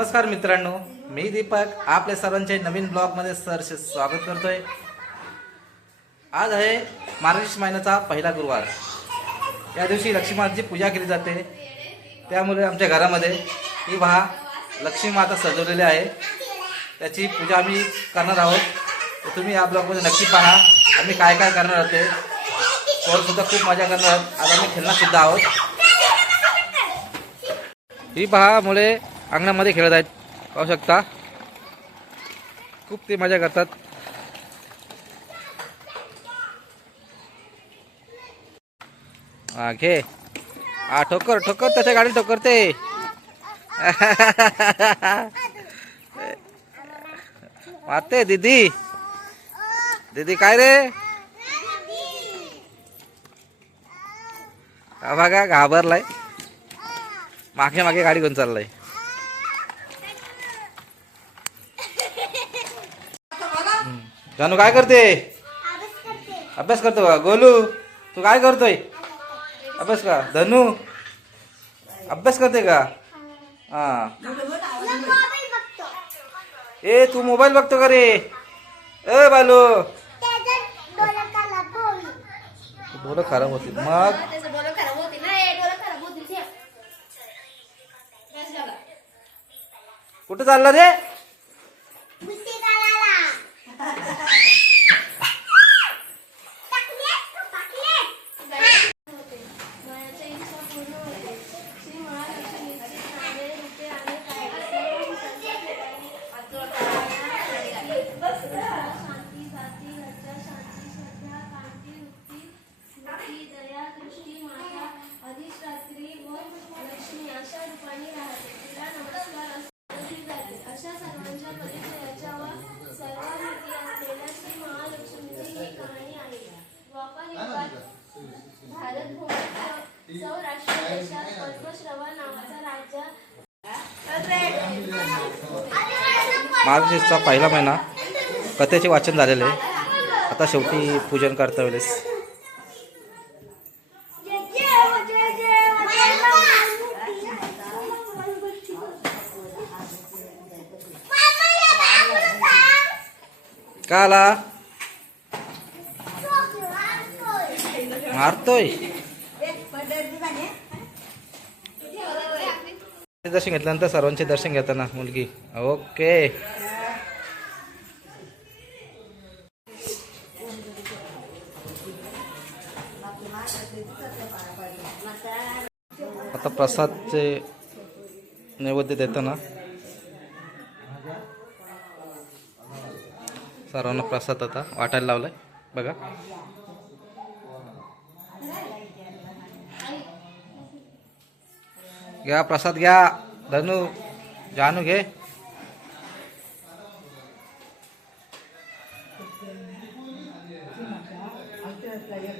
नमस्कार मित्रांनो, मी दीपक आपल्या सर्वांचे नवीन ब्लॉगमध्ये सहर्ष स्वागत करतोय। आज आहे मार्गशीर्ष महिन्याचा पहिला गुरुवार। या दिवशी लक्ष्मी मातेची पूजा केली जाते। त्यामुळे आमच्या घरामध्ये ही पहा लक्ष्मी माता सजवलेली आहे, त्याची पूजा आम्ही करणार आहोत। तर तुम्ही या ब्लॉगमध्ये नक्की पहा आम्ही काय काय करणार आहोत ते। और सुद्धा खूप मजा करणार आहोत। आज आम्ही खेळणार सुद्धा आहोत। ही पहा मुले अंगणामध्ये खेळत आहेत, पाहू शकता खूप ते मजा करतात। घे ठोकर ठोकर, त्याच्या गाडी ठोकरते। मारते दीदी, दीदी काय रे? बघा घाबरलाय, मागे मागे गाडी घेऊन चाललाय। जानू काय करते? अभ्यास करतो का? गोलू तू काय करतोय? अभ्यास का? धनू अभ्यास करते का? हा, ए तू मोबाईल बघतो का रे? ए बालू, डोळं खराब होती मग कुठं चालला रे? मार्गशीर्षचा पहिला महिना कथेचे वाचन झालेले आहे। आता शेवटी पूजन करता वेळेस का आला? मारतोय। दर्शन घेतल्यानंतर सर्वांचे दर्शन घेताना मुलगी ओके। आता प्रसादचे नैवेद्य देताना सर्वांना प्रसाद आता वाटायला लावलाय बघा। घ्या प्रसाद घ्या, धनू जानू घे।